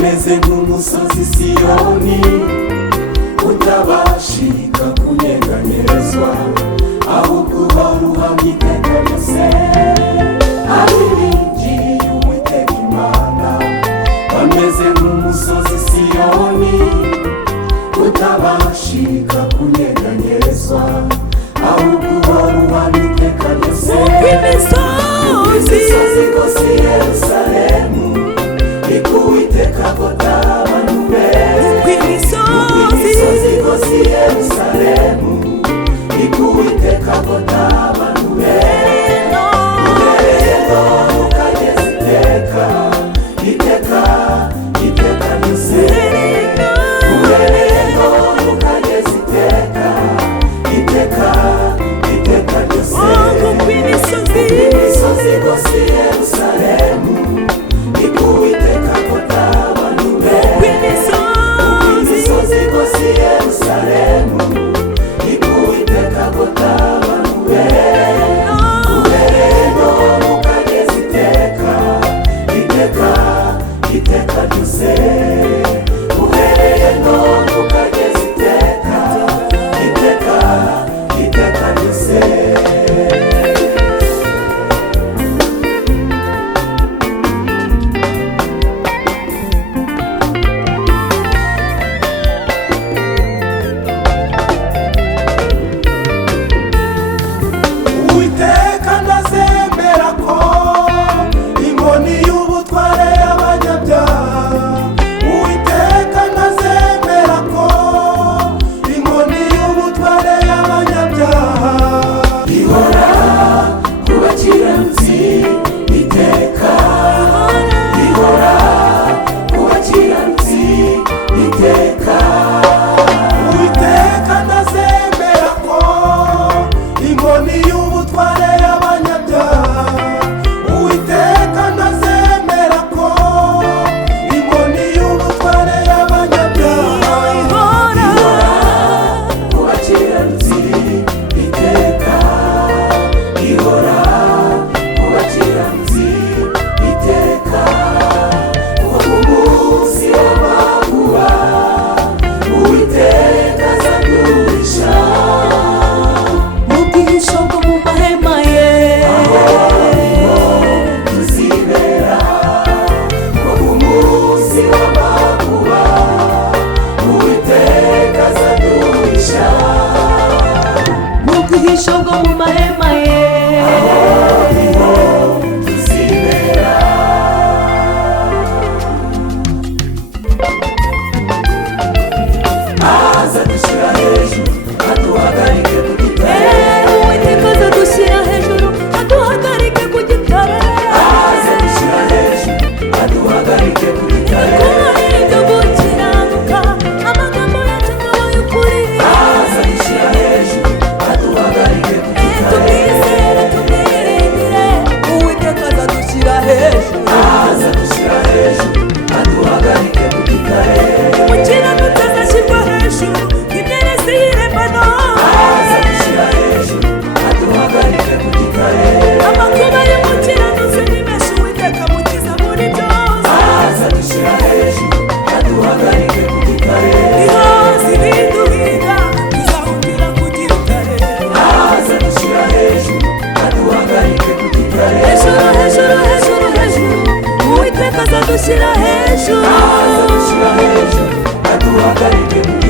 bameze nk'umusozi Siyoni utabashika kunyeganyezwa, ahubwo uhora uhamye iteka ryose. Abiringiye Uwiteka Imana bameze nk'umusozi Siyoni utabashika kunyeganyezwa, ahubwo uhora uhamye iteka ryose. Imisozi igose i Yerusalemu ikuwiteka kotabanure. Imisozi igose i Yerusalemu ikuwiteka kotabanure. Uhereye none ukageza iteka, iteka, iteka ryose. Uhereye none ukageza iteka, iteka, iteka ryose. Imisozi igose i Yerusalemu ikuwiteka kotabanure. Imisozi igose i Yerusalemu ikuwiteka kotabanure. Uhereye none ukageza iteka, iteka, iteka ryose. Uhereye none ukageza iteka, iteka, iteka ryose. Uwiteka ndazemera ko inkoni y'ubutware y'abanyabyaha. Uwiteka ndazemera ko inkoni y'ubutware y'abanyabyaha ihora ku bakiranutsi iteka, ihora ku bakiranutsi iteka. Uwiteka ndazemera ko inkoni y'ubutware y'abanyabyaha. Uwiteka ndazemera ko inkoni y'ubutware y'abanyabyaha ihora ku bakiranutsi iteka, ihora ku bakiranutsi iteka. Kuva ku munsi w'amakuba Uwiteka azaduhisha mu bwihisho bwo mu mahema ye. tuzibera. Kuva ku munsi w'amakuba Uwiteka azaduhisha mu bwihisho bwo mu mahema ye. tuzibera. Azadushyira hejuru aduhagarike ku gitare. Uwiteka azadushyira hejuru aduhagarike ku gitare. Azadushyira hejuru aduhagarike ku gitare. Kubaha ibyo gukiranuka, amagambo yacu akaba y'ukuri. Azadushyira hejuru aduhagarike ku gitare. Tumwizere, tumwiringire, Uwiteka azadushyira hejuru. Azadushyira hejuru aduhagarike ku gitare. Umukiranutsi azashyirwa hejuru nk'imyerezi y'i Lebanoni. Azadushyira hejuru aduhagarike ku gitare. Amakuba y'umukiranutsi ni menshi, Uwiteka amukiza muri byose. Azadushyira hejuru aduhagarike ku gitare. Ihoza ibiduhiga tuzahungira ku gitare. Azadushyira hejuru aduhagarike ku gitare. Hejuru, hejuru, hejuru, hejuru, Uwiteka azadushyira hejuru. Azadushyira hejuru aduhagarike ku gitare.